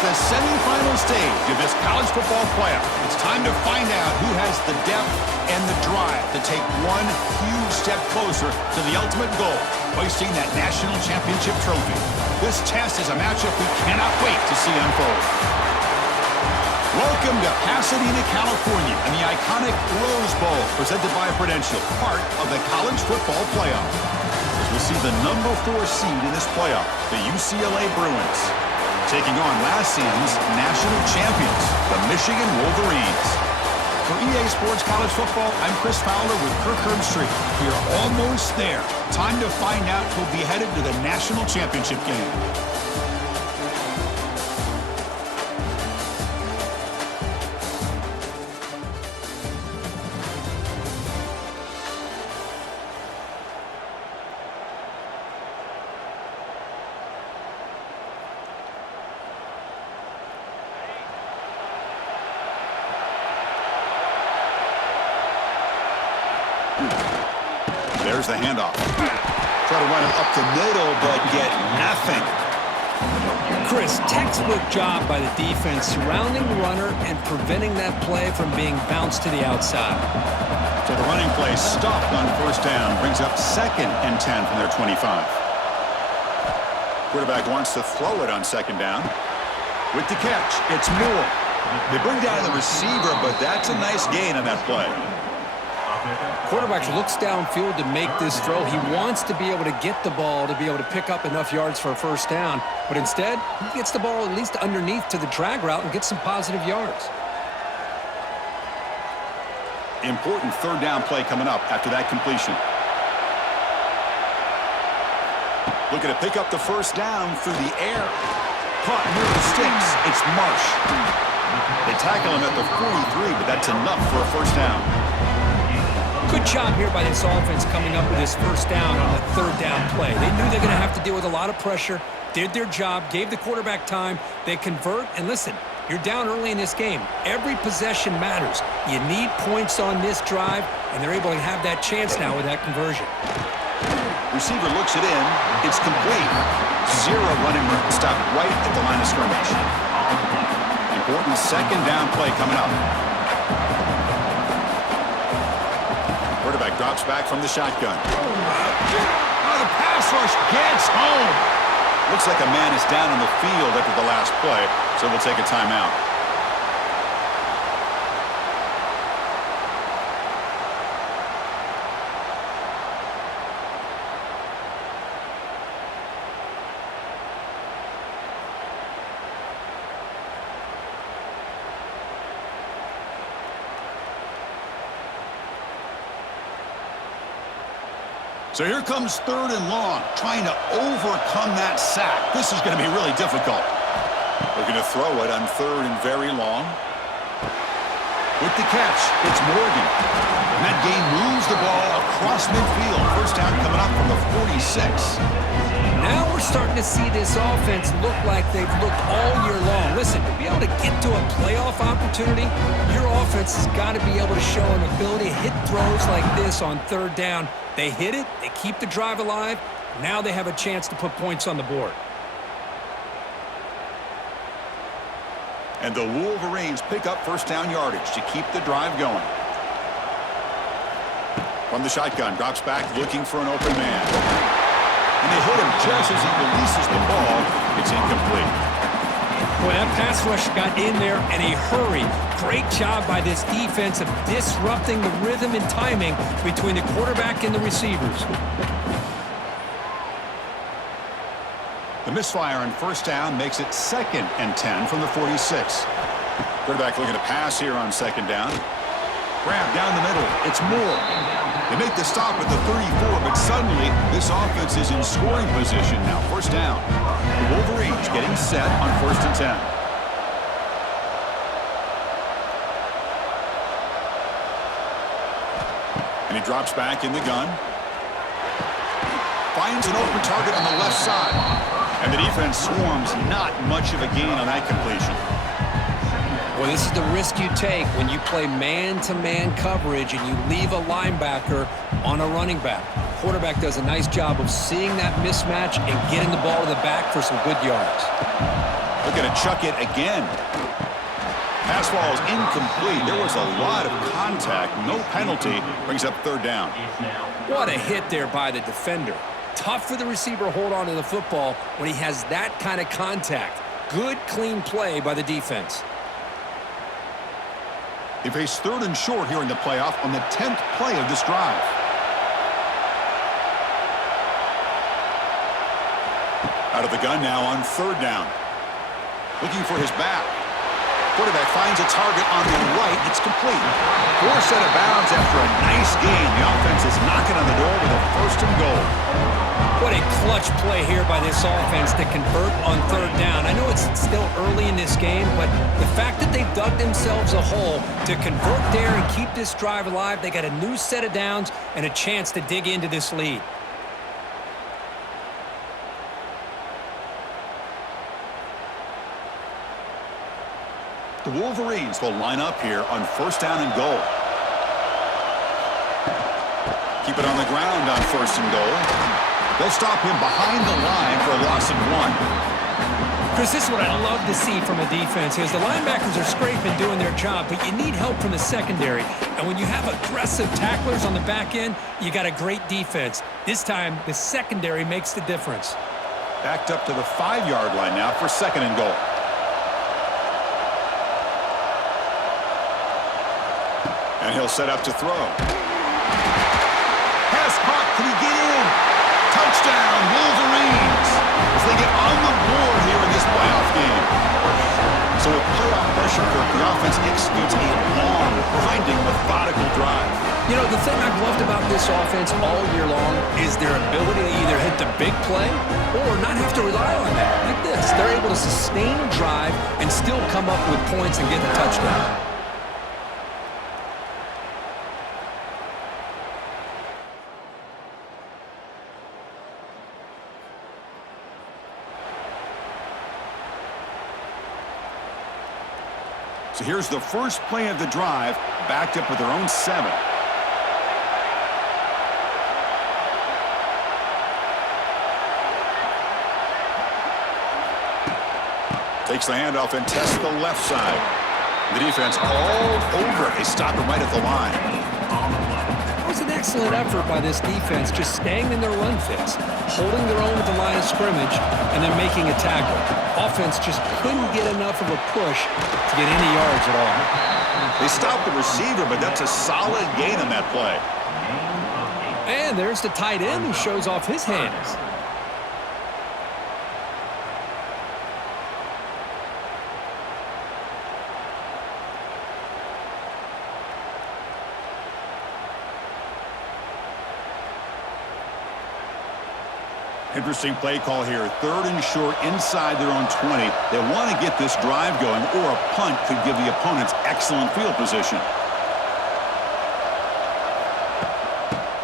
the semifinal stage of this college football playoff. It's time to find out who has the depth and the drive to take one huge step closer to the ultimate goal, hoisting that national championship trophy. This test is a matchup we cannot wait to see unfold. Welcome to Pasadena, California, and the iconic Rose Bowl, presented by Prudential, part of the college football playoff. As we'll see the number 4 seed in this playoff, the UCLA Bruins, taking on last season's national champions, the Michigan Wolverines. For EA Sports College Football, I'm Chris Fowler with Kirk Herbstreit. We are almost there. Time to find out who'll be headed to the national championship game. There's the handoff. Try to run it up the middle, but get nothing. Chris, textbook job by the defense surrounding the runner and preventing that play from being bounced to the outside. So the running play stopped on first down, brings up 2nd and 10 from their 25. Quarterback wants to throw it on 2nd down. With the catch, it's Moore. They bring down the receiver, but that's a nice gain on that play. Quarterback looks downfield to make this throw. He wants to be able to get the ball to be able to pick up enough yards for a first down, but instead, he gets the ball at least underneath to the drag route and gets some positive yards. Important 3rd down play coming up after that completion. Looking to pick up the first down through the air. Caught near the sticks. It's Marsh. They tackle him at the 43, but that's enough for a first down. Good job here by this offense coming up with this first down on the 3rd down play. They knew they're going to have to deal with a lot of pressure, did their job, gave the quarterback time. They convert, and listen, you're down early in this game. Every possession matters. You need points on this drive, and they're able to have that chance now with that conversion. Receiver looks it in. It's complete. 0 running room. Stopped right at the line of scrimmage. Important 2nd down play coming up. Quarterback drops back from the shotgun. Oh, the pass rush gets home. Looks like a man is down on the field after the last play, so we'll take a timeout. So here comes 3rd and long, trying to overcome that sack. This is going to be really difficult. Looking to throw it on 3rd and very long. With the catch, it's Morgan. And that gain moves the ball across midfield. First down coming up from the 46. Now we're starting to see this offense look like they've looked all year long. Listen, to be able to get to a playoff opportunity, your offense has got to be able to show an ability to hit throws like this on 3rd down. They hit it, they keep the drive alive. Now they have a chance to put points on the board. And the Wolverines pick up first down yardage to keep the drive going. From the shotgun, drops back looking for an open man. And they hit him just as he releases the ball. It's incomplete. Boy, that pass rush got in there in a hurry. Great job by this defense of disrupting the rhythm and timing between the quarterback and the receivers. The misfire on first down makes it 2nd and 10 from the 46. Quarterback looking to pass here on 2nd down. Grab down the middle. It's Moore. They make the stop at the 34, but suddenly this offense is in scoring position now. First down. The Wolverines getting set on 1st and 10. And he drops back in the gun. Finds an open target on the left side. And the defense swarms. Not much of a gain on that completion. Well, this is the risk you take when you play man-to-man coverage and you leave a linebacker on a running back. quarterback does a nice job of seeing that mismatch and getting the ball to the back for some good yards. Looking to chuck it again. Pass ball is incomplete. There was a lot of contact. No penalty. Brings up third down. What a hit there by the defender. Tough for the receiver to hold on to the football when he has that kind of contact. Good, clean play by the defense. They face third and short here in the playoff on the 10th play of this drive. Out of the gun now on third down. Looking for his back. Quarterback finds a target on the right. It's complete. Forced out of bounds after a nice gain. The offense is knocking on the door with a first and goal. What a clutch play here by this offense to convert on third down. I know it's still early in this game, but the fact that they've dug themselves a hole to convert there and keep this drive alive, they got a new set of downs and a chance to dig into this lead. The Wolverines will line up here on first down and goal. Keep it on the ground on first and goal. They'll stop him behind the line for a loss of 1. Chris, this is what I love to see from a defense is the linebackers are scraping, doing their job, but you need help from the secondary. And when you have aggressive tacklers on the back end, you got a great defense. This time, the secondary makes the difference. Backed up to the 5-yard line now for second and goal. And he'll set up to throw. Pass caught. Can he get in? Touchdown, Wolverines, as they get on the board here in this playoff game. So with playoff pressure, the offense executes a long, grinding, methodical drive. You know, the thing I've loved about this offense all year long is their ability to either hit the big play or not have to rely on that. Like this, they're able to sustain a drive and still come up with points and get the touchdown. So here's the first play of the drive, backed up with their own 7. Takes the handoff and tests the left side. The defense all over. They stop him right at the line. It was an excellent effort by this defense, just staying in their run fits, holding their own at the line of scrimmage, and then making a tackle. Offense just couldn't get enough of a push to get any yards at all. They stopped the receiver, but that's a solid gain on that play. And there's the tight end who shows off his hands. Interesting play call here. Third and short inside their own 20. They want to get this drive going, or a punt could give the opponents excellent field position.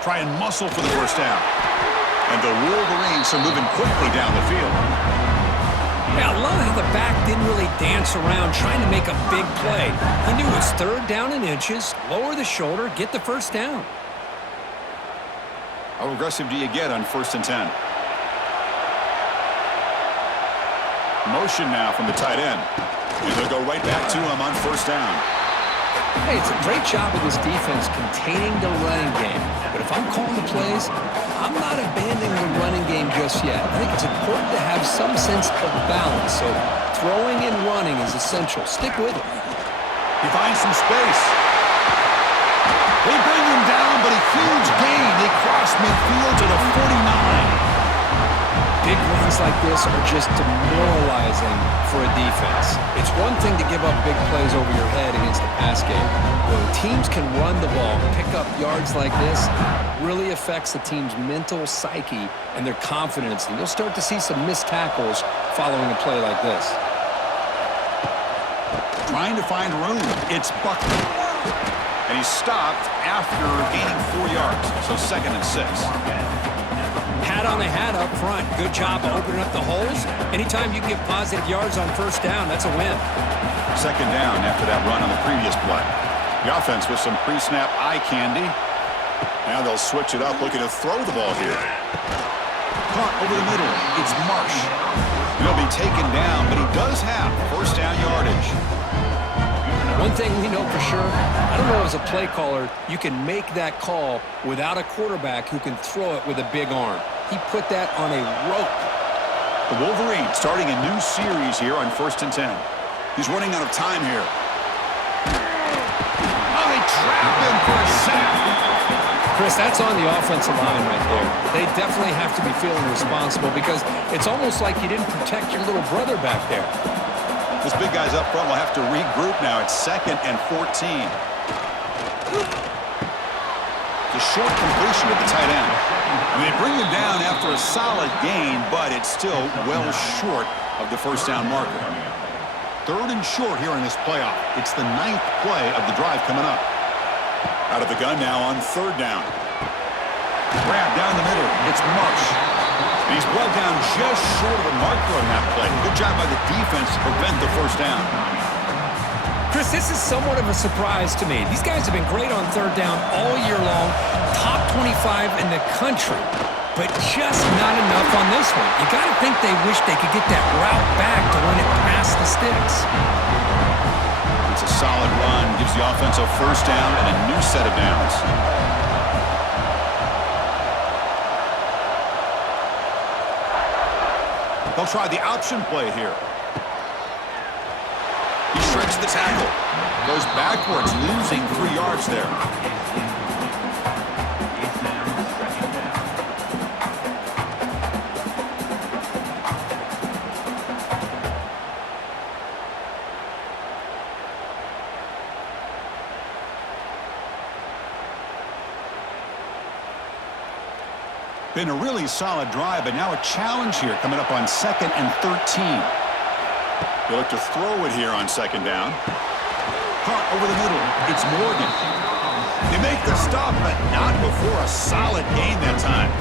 Try and muscle for the first down. And the Wolverines are moving quickly down the field. Yeah, I love how the back didn't really dance around trying to make a big play. He knew it was third down in inches, lower the shoulder, get the first down. How aggressive do you get on first and 10? Motion now from the tight end. And they'll go right back to him on first down. Hey, it's a great job of this defense containing the running game. But if I'm calling the plays, I'm not abandoning the running game just yet. I think it's important to have some sense of balance. So throwing and running is essential. Stick with it. He finds some space. They bring him down, but a huge gain. They cross midfield to the 49. Big runs like this are just demoralizing for a defense. It's one thing to give up big plays over your head against the pass game. When teams can run the ball, pick up yards like this, really affects the team's mental psyche and their confidence. And you'll start to see some missed tackles following a play like this. Trying to find room. It's Buckner. And he's stopped after gaining 4 yards. So second and 6. Hat on a hat up front. Good job of opening up the holes. Anytime you can get positive yards on first down, that's a win. Second down after that run on the previous play. The offense with some pre-snap eye candy. Now they'll switch it up, looking to throw the ball here. Caught over the middle. It's Marsh. He'll be taken down, but he does have first down yardage. One thing we know for sure, I don't know as a play caller, you can make that call without a quarterback who can throw it with a big arm. He put that on a rope. The Wolverines starting a new series here on 1st and 10. He's running out of time here. Oh, they trap him for a sack. Chris, that's on the offensive line right there. They definitely have to be feeling responsible because it's almost like you didn't protect your little brother back there. This big guy's up front will have to regroup now. It's 2nd and 14. The short completion with the tight end. I mean, they bring him down after a solid gain, but it's still well short of the first down marker. 3rd and short here in this playoff. It's the 9th play of the drive coming up. Out of the gun now on 3rd down. Grab down the middle. It's Marsh. He's brought down just short of the marker on that play. Good job by the defense to prevent the first down. Chris, this is somewhat of a surprise to me. These guys have been great on 3rd down all year long. Top 25 in the country. But just not enough on this one. You got to think they wish they could get that route back to run it past the sticks. It's a solid run. Gives the offense a first down and a new set of downs. They'll try the option play here. He shreds the tackle. Goes backwards, losing 3 yards there. Been a really solid drive, but now a challenge here coming up on 2nd and 13. They look to throw it here on 2nd down. Caught over the middle. It's Morgan. They make the stop, but not before a solid gain that time.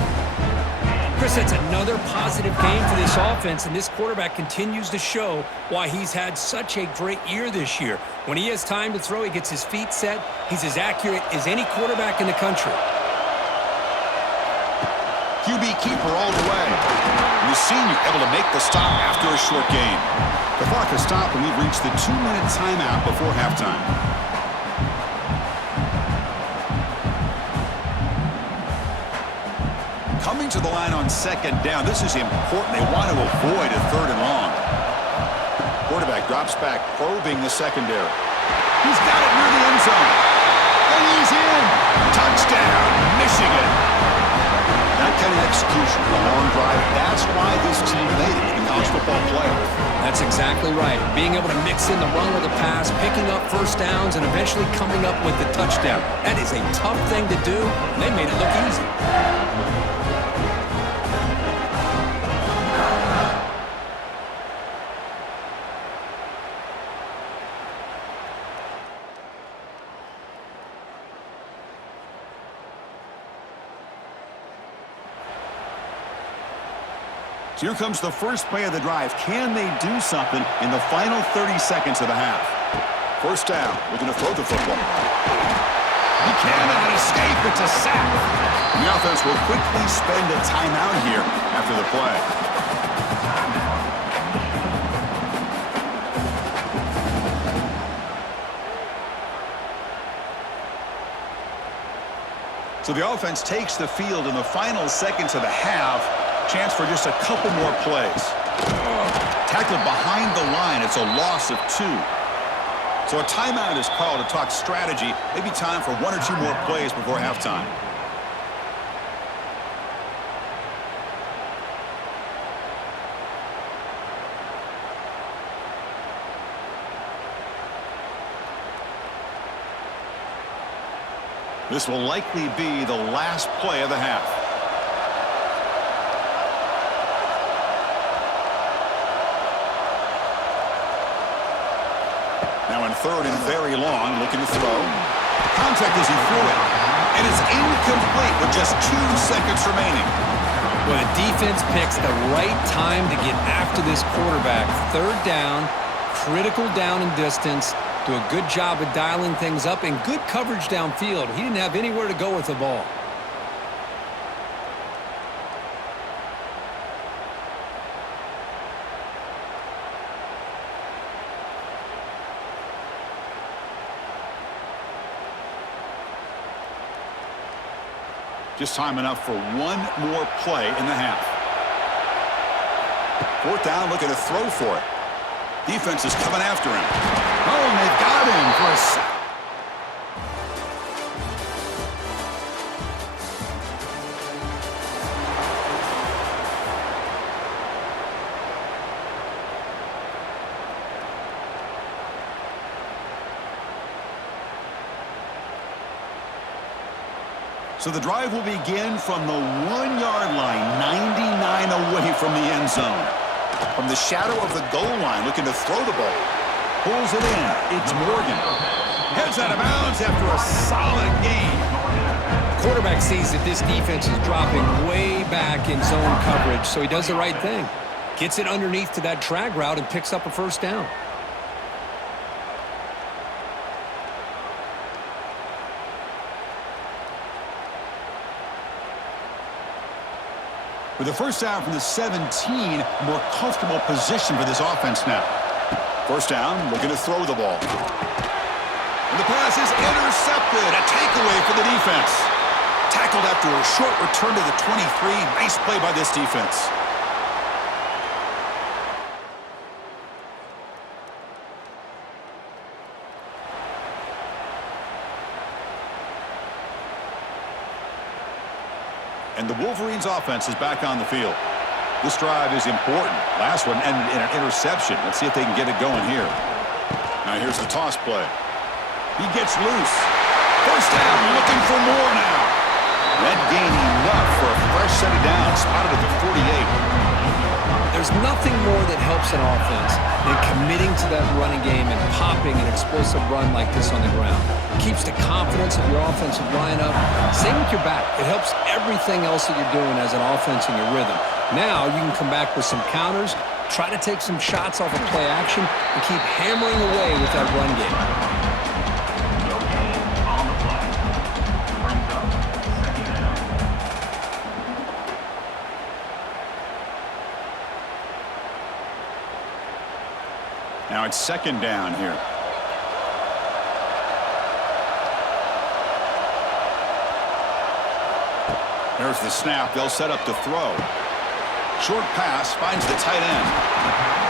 Chris, that's another positive game for this offense, and this quarterback continues to show why he's had such a great year this year. When he has time to throw, he gets his feet set. He's as accurate as any quarterback in the country. QB keeper all the way. And the senior able to make the stop after a short gain. The clock has stopped, and we've reached the 2-minute timeout before halftime. Coming to the line on 2nd down. This is important. They want to avoid a 3rd and long. Quarterback drops back, probing the secondary. He's got it near the end zone. And he's in. Touchdown, Michigan. That kind of execution, a long drive, that's why this team made it in the college football playoff. That's exactly right. Being able to mix in the run with the pass, picking up first downs, and eventually coming up with the touchdown. That is a tough thing to do, and they made it look easy. So here comes the first play of the drive. Can they do something in the final 30 seconds of the half? First down. We're going to throw the football. He cannot escape. It's a sack. The offense will quickly spend a timeout here after the play. So the offense takes the field in the final seconds of the half. Chance for just a couple more plays. Tackled behind the line. It's a loss of 2. So a timeout is called to talk strategy. Maybe time for 1 or 2 more plays before halftime. This will likely be the last play of the half. Now in 3rd and very long, looking to throw. Contact as he threw it. And it's incomplete with just 2 seconds remaining. Well, the defense picks the right time to get after this quarterback. 3rd down, critical down and distance. Do a good job of dialing things up and good coverage downfield. He didn't have anywhere to go with the ball. Just time enough for one more play in the half. Fourth down, looking to throw for it. Defense is coming after him. Oh, and they've got him for a sack. So the drive will begin from the 1-yard line, 99 away from the end zone. From the shadow of the goal line, looking to throw the ball. Pulls it in. It's Morgan. Heads out of bounds after a solid gain. Quarterback sees that this defense is dropping way back in zone coverage, so he does the right thing. Gets it underneath to that drag route and picks up a first down. With a first down from the 17, more comfortable position for this offense now. First down, looking to throw the ball. And the pass is intercepted. A takeaway for the defense. Tackled after a short return to the 23. Nice play by this defense. And the Wolverines' offense is back on the field. This drive is important. Last one ended in an interception. Let's see if they can get it going here. Now here's the toss play. He gets loose. First down, looking for more now. That gain enough for a fresh set of downs, spotted at the 48. There's nothing more that helps an offense than committing to that running game and popping an explosive run like this on the ground. Keeps the confidence of your offensive lineup. Same with your back. It helps everything else that you're doing as an offense in your rhythm. Now you can come back with some counters, try to take some shots off of play action, and keep hammering away with that run game. Now it's second down here. There's the snap. They'll set up to throw. Short pass finds the tight end.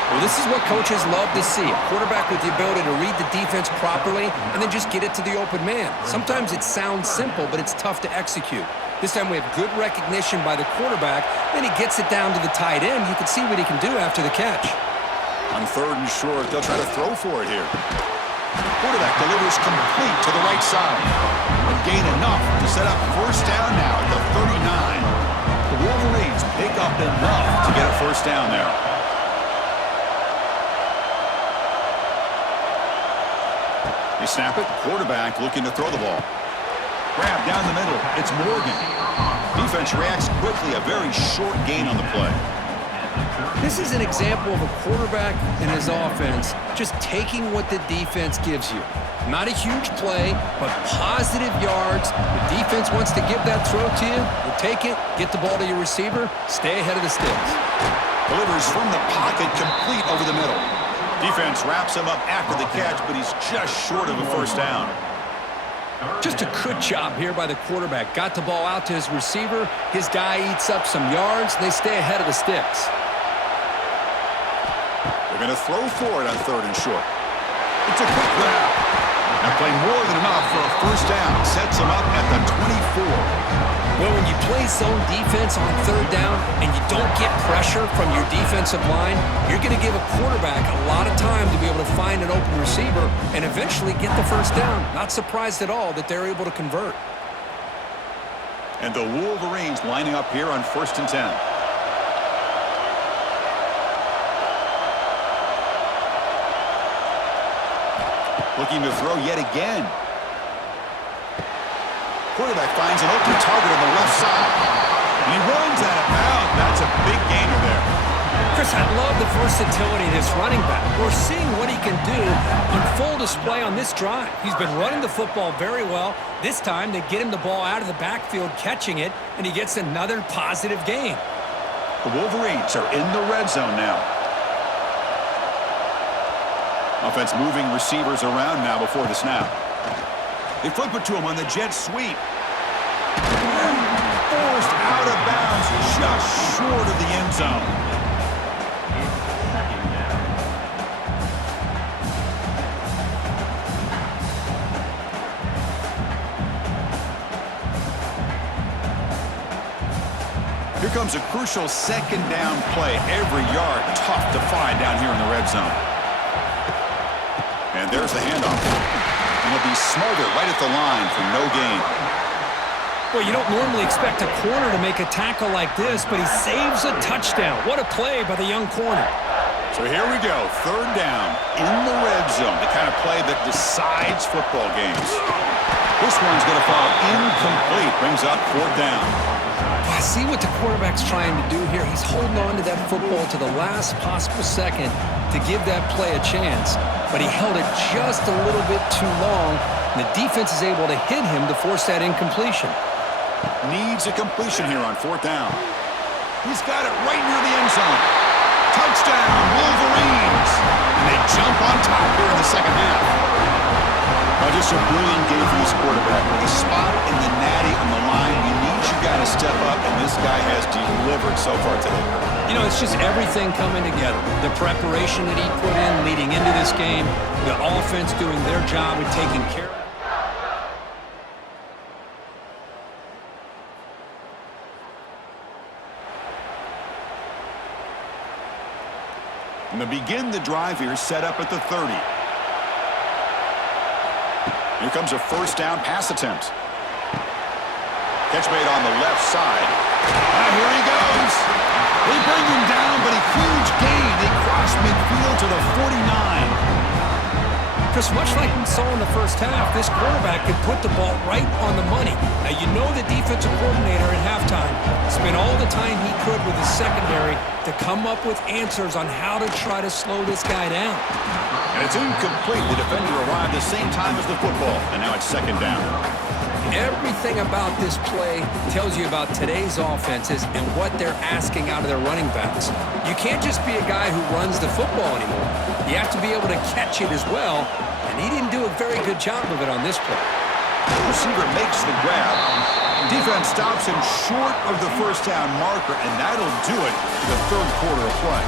Well, this is what coaches love to see. A quarterback with the ability to read the defense properly and then just get it to the open man. Sometimes it sounds simple, but it's tough to execute. This time we have good recognition by the quarterback. Then he gets it down to the tight end. You can see what he can do after the catch. On third and short, they'll try to throw for it here. Quarterback delivers complete to the right side. And gain enough to set up first down now at the 39. The Wolverines pick up enough to get a first down there. They snap it. Quarterback looking to throw the ball. Grab down the middle. It's Morgan. Defense reacts quickly. A very short gain on the play. This is an example of a quarterback and his offense just taking what the defense gives you. Not a huge play, but positive yards. The defense wants to give that throw to you. You take it, get the ball to your receiver, stay ahead of the sticks. Delivers from the pocket, complete over the middle. Defense wraps him up after the catch, but he's just short of a first down. Just a good job here by the quarterback. Got the ball out to his receiver. His guy eats up some yards. They stay ahead of the sticks. They're going to throw for it on third and short. It's a quick grab. That play more than enough for a first down. Sets him up at the 24. Well, when you play zone defense on third down and you don't get pressure from your defensive line, you're going to give a quarterback a lot of time to be able to find an open receiver and eventually get the first down. Not surprised at all that they're able to convert. And the Wolverines lining up here on first and 10. Looking to throw yet again. Quarterback finds an open target on the left side. And he runs out of bounds. That's a big gainer there. Chris, I love the versatility of this running back. We're seeing what he can do on full display on this drive. He's been running the football very well. This time, they get him the ball out of the backfield, catching it, and he gets another positive gain. The Wolverines are in the red zone now. Offense moving receivers around now before the snap. They flip it to him on the jet sweep. just short of the end zone. Here comes a crucial second down play. Every yard tough to find down here in the red zone. And there's the handoff. And he'll be smarter right at the line for no gain. Well, you don't normally expect a corner to make a tackle like this, but he saves a touchdown. What a play by the young corner. So here we go. Third down in the red zone. The kind of play that decides football games. This one's going to fall incomplete. Brings up fourth down. I see what the quarterback's trying to do here. He's holding on to that football to the last possible second to give that play a chance. But he held it just a little bit too long. And the defense is able to hit him to force that incompletion. Needs a completion here on fourth down. He's got it right near the end zone. Touchdown, Wolverines! And they jump on top here in the second half. Just a brilliant game for this quarterback. With a spot in the natty on the line, you need your guy to step up, and this guy has delivered so far today. You know, it's just everything coming together. The preparation that he put in leading into this game, the offense doing their job of taking care of it. And to begin the drive here, set up at the 30. Here comes a first down pass attempt. Catch made on the left side. Here he goes. They bring him down, but a huge gain. They cross midfield to the 49. Chris, much like we saw in the first half, this quarterback could put the ball right on the money. Now, you know the defensive coordinator at halftime spent all the time he could with his secondary to come up with answers on how to try to slow this guy down. And it's incomplete. The defender arrived the same time as the football, and now it's second down. Everything about this play tells you about today's offenses and what they're asking out of their running backs. You can't just be a guy who runs the football anymore. You have to be able to catch it as well, and he didn't do a very good job of it on this play. The receiver makes the grab. Defense stops him short of the first down marker, and that'll do it for the third quarter of play.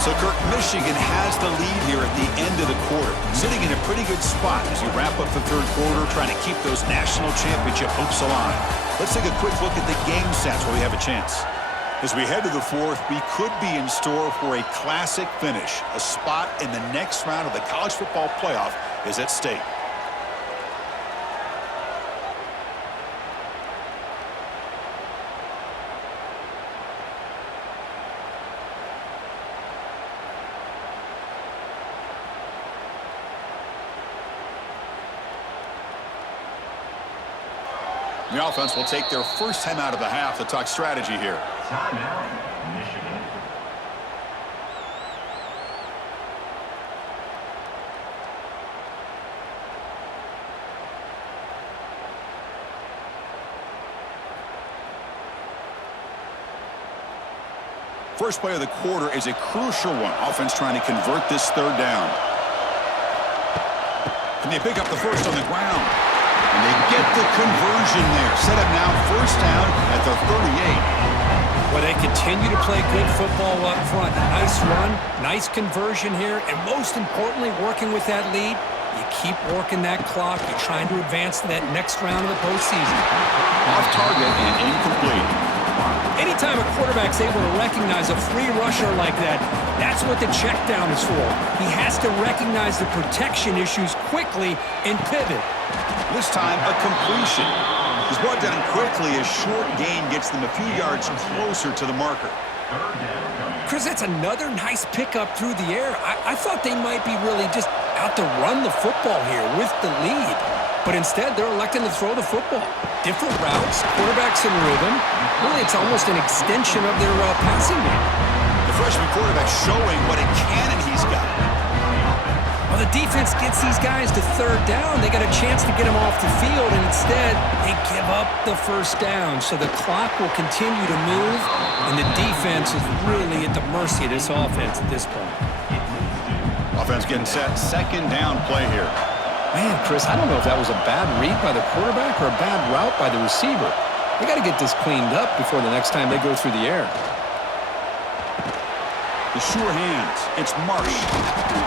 So, Kirk, Michigan has the lead here at the end of the quarter, sitting in a pretty good spot as you wrap up the third quarter, trying to keep those national championship hopes alive. Let's take a quick look at the game stats while we have a chance. As we head to the fourth, we could be in store for a classic finish. A spot in the next round of the college football playoff is at stake. The offense will take their first time out of the half to talk strategy here. Timeout, Michigan. First play of the quarter is a crucial one. Offense trying to convert this third down. And they pick up the first on the ground. And they get the conversion there. Set up now first down at the 38. Well, they continue to play good football up front. Nice run, nice conversion here, and most importantly, working with that lead, you keep working that clock. You're trying to advance to that next round of the postseason. Off target and incomplete. Anytime a quarterback's able to recognize a free rusher like that, that's what the check down is for. He has to recognize the protection issues quickly and pivot. This time, a completion. He's brought down quickly. A short gain gets them a few yards closer to the marker. Chris, that's another nice pickup through the air. I thought they might be really just out to run the football here with the lead. But instead, they're electing to throw the football. Different routes, quarterbacks in rhythm. Really, it's almost an extension of their passing game. The freshman quarterback showing what a cannon he's got. Well, the defense gets these guys to third down. They got a chance to get them off the field, and instead, they give up the first down. So the clock will continue to move, and the defense is really at the mercy of this offense at this point. Offense getting set. Second down play here. Man, Chris, I don't know if that was a bad read by the quarterback or a bad route by the receiver. They got to get this cleaned up before the next time they go through the air. The sure hands. It's Marsh.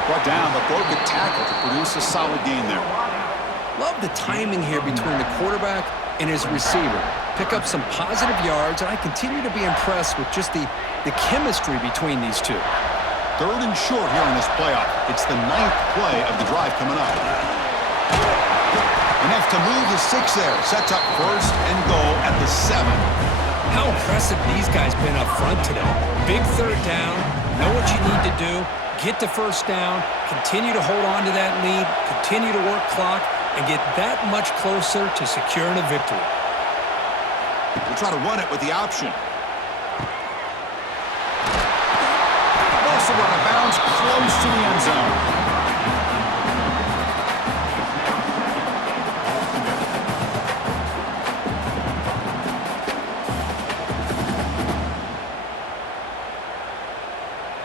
Brought down, but broke a tackle to produce a solid gain there. Love the timing here between the quarterback and his receiver. Pick up some positive yards, and I continue to be impressed with just the chemistry between these two. 3rd and short here in this playoff. It's the 9th play of the drive coming up. Enough to move the 6 there. Sets up 1st and goal at the 7. How impressive these guys been up front today. Big 3rd down. Know what you need to do. Get the 1st down. Continue to hold on to that lead. Continue to work clock and get that much closer to securing a victory. We'll try to run it with the option. Also run a bounce close to the end zone.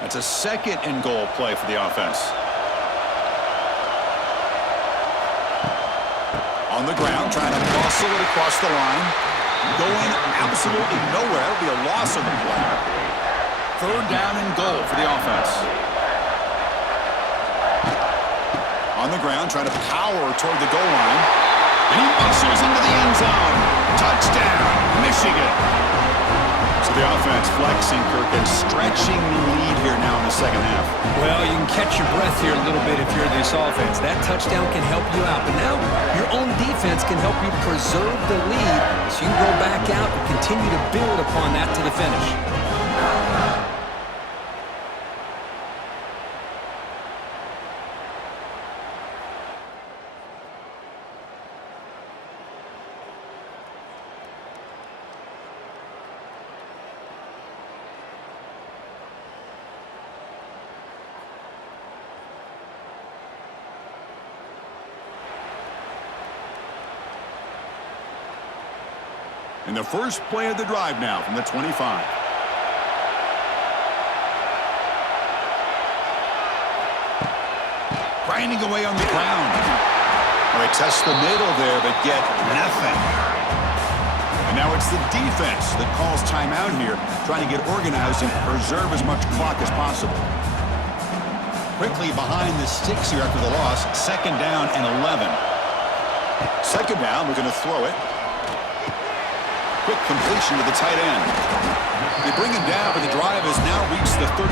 That's a 2nd and goal play for the offense. On the ground, trying to muscle it across the line. Going absolutely nowhere. It'll be a loss of the play. 3rd down and goal for the offense. On the ground, trying to power toward the goal line. And he muscles into the end zone. Touchdown, Michigan. So the offense flexing, Kirk, and stretching the lead here now in the 2nd half. Well, you can catch your breath here a little bit if you're this offense. That touchdown can help you out. But now your own defense can help you preserve the lead so you can go back out and continue to build upon that to the finish. In the first play of the drive now from the 25. Grinding away on the ground. Well, they test the middle there, but get nothing. And now it's the defense that calls timeout here, trying to get organized and preserve as much clock as possible. Quickly behind the sticks here after the loss. 2nd down and 11. 2nd down, we're going to throw it. Quick completion to the tight end. They bring him down, but the drive has now reached the 35.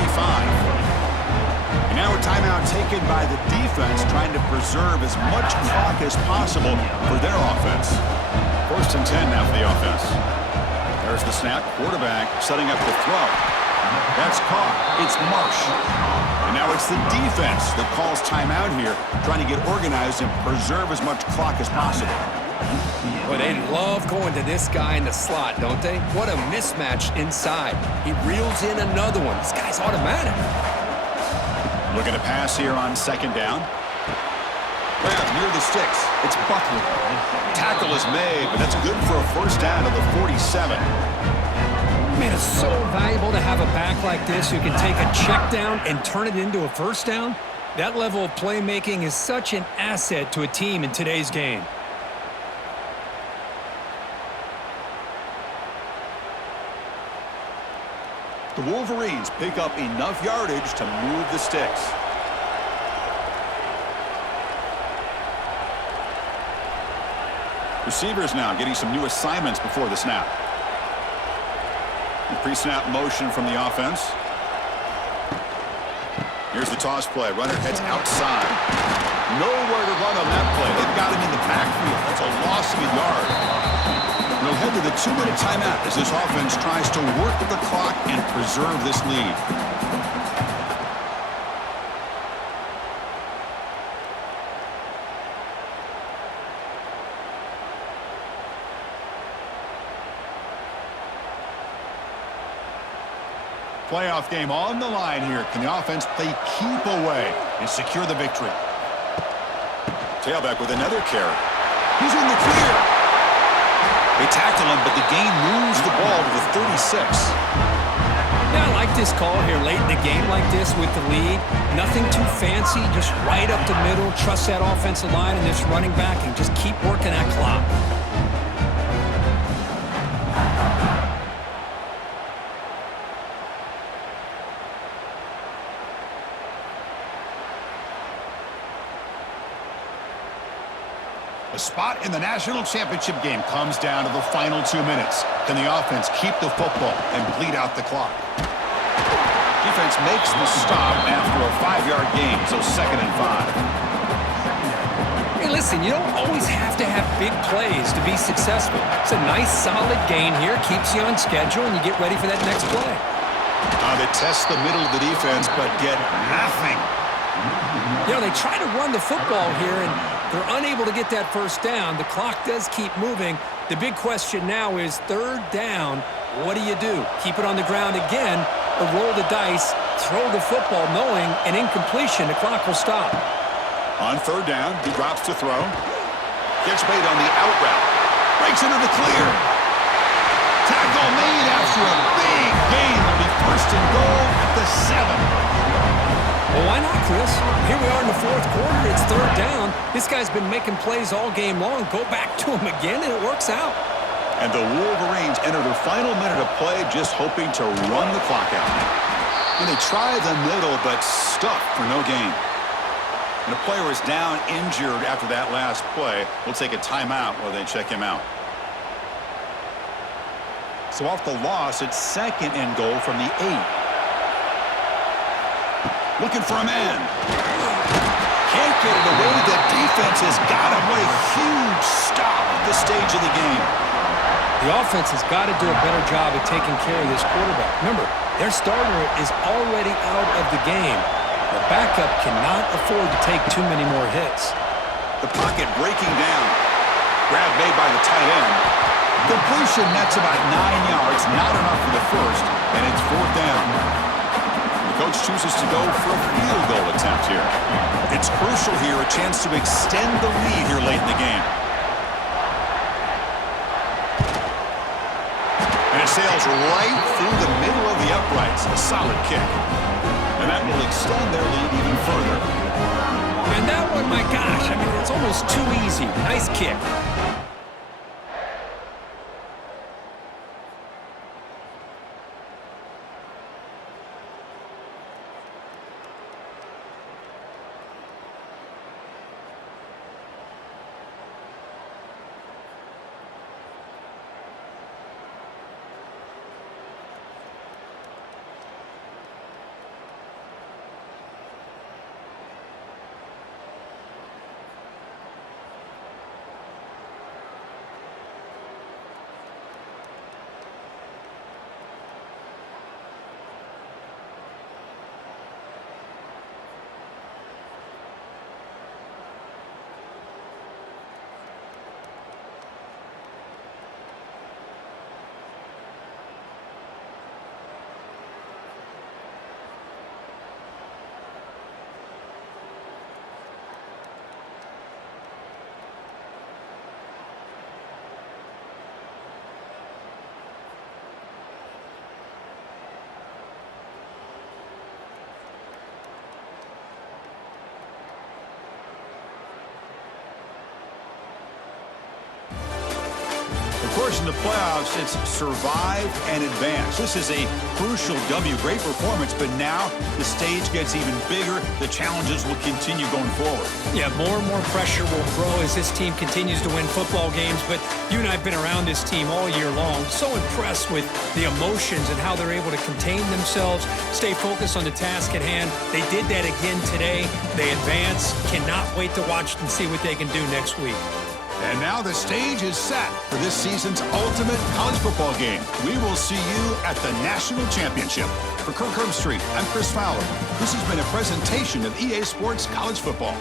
And now a timeout taken by the defense, trying to preserve as much clock as possible for their offense. 1st and 10 now for the offense. There's the snap. Quarterback setting up the throw. That's caught. It's Marsh. And now it's the defense that calls timeout here, trying to get organized and preserve as much clock as possible. Boy, they love going to this guy in the slot, don't they? What a mismatch inside. He reels in another one. This guy's automatic. Looking to pass here on 2nd down. Well, near the sticks. It's Buckley. Tackle is made, but that's good for a 1st down to the 47. Man, it's so valuable to have a back like this who can take a check down and turn it into a 1st down. That level of playmaking is such an asset to a team in today's game. The Wolverines pick up enough yardage to move the sticks. Receivers now getting some new assignments before the snap. The pre-snap motion from the offense. Here's the toss play. Runner heads outside. Nowhere to run on that play. They've got him in the backfield. That's a loss of a yard. We'll head to the 2-minute timeout as this offense tries to work the clock and preserve this lead. Playoff game on the line here. Can the offense play keep away and secure the victory? Tailback with another carry. He's in the clear. They tackle him, but the gain moves the ball to the 36. Yeah, I like this call here late in the game like this with the lead. Nothing too fancy, just right up the middle. Trust that offensive line and this running back and just keep working that clock. A spot in the national championship game comes down to the final 2 minutes. Can the offense keep the football and bleed out the clock? Defense makes the stop after a 5-yard gain, so 2nd and 5. Hey, listen, you don't always have to have big plays to be successful. It's a nice, solid gain here, keeps you on schedule, and you get ready for that next play. They test the middle of the defense, but get nothing. You know, they try to run the football here, and they're unable to get that first down. The clock does keep moving. The big question now is 3rd down. What do you do? Keep it on the ground again, or roll the dice, throw the football, knowing an incompletion, the clock will stop. On 3rd down, he drops to throw. Gets made on the out route. Breaks into the clear. Tackle made after a big gain. It'll be 1st and goal at the 7. Well, why not, Chris? Here we are in the 4th quarter. It's 3rd down. This guy's been making plays all game long. Go back to him again, and it works out. And the Wolverines enter the final minute of play just hoping to run the clock out. And they try the middle, but stuck for no gain. And the player is down injured after that last play. We'll take a timeout while they check him out. So off the loss, it's 2nd and goal from the 8. Looking for a man. Can't get it away. The defense has got him. What a huge stop at this stage of the game. The offense has got to do a better job of taking care of this quarterback. Remember, their starter is already out of the game. The backup cannot afford to take too many more hits. The pocket breaking down. Grab made by the tight end. Completion nets about 9 yards. Not enough for the first, and it's 4th down. Coach chooses to go for a field goal attempt here. It's crucial here, a chance to extend the lead here late in the game. And it sails right through the middle of the uprights. A solid kick. And that will extend their lead even further. And that one, my gosh, I mean, it's almost too easy. Nice kick. Of course, in the playoffs, it's survive and advance. This is a crucial W. Great performance, but now the stage gets even bigger. The challenges will continue going forward. Yeah, more and more pressure will grow as this team continues to win football games, but you and I have been around this team all year long. So impressed with the emotions and how they're able to contain themselves, stay focused on the task at hand. They did that again today. They advance. Cannot wait to watch and see what they can do next week. And now the stage is set for this season's ultimate college football game. We will see you at the National Championship. For Kirk Herbstreit, I'm Chris Fowler. This has been a presentation of EA Sports College Football.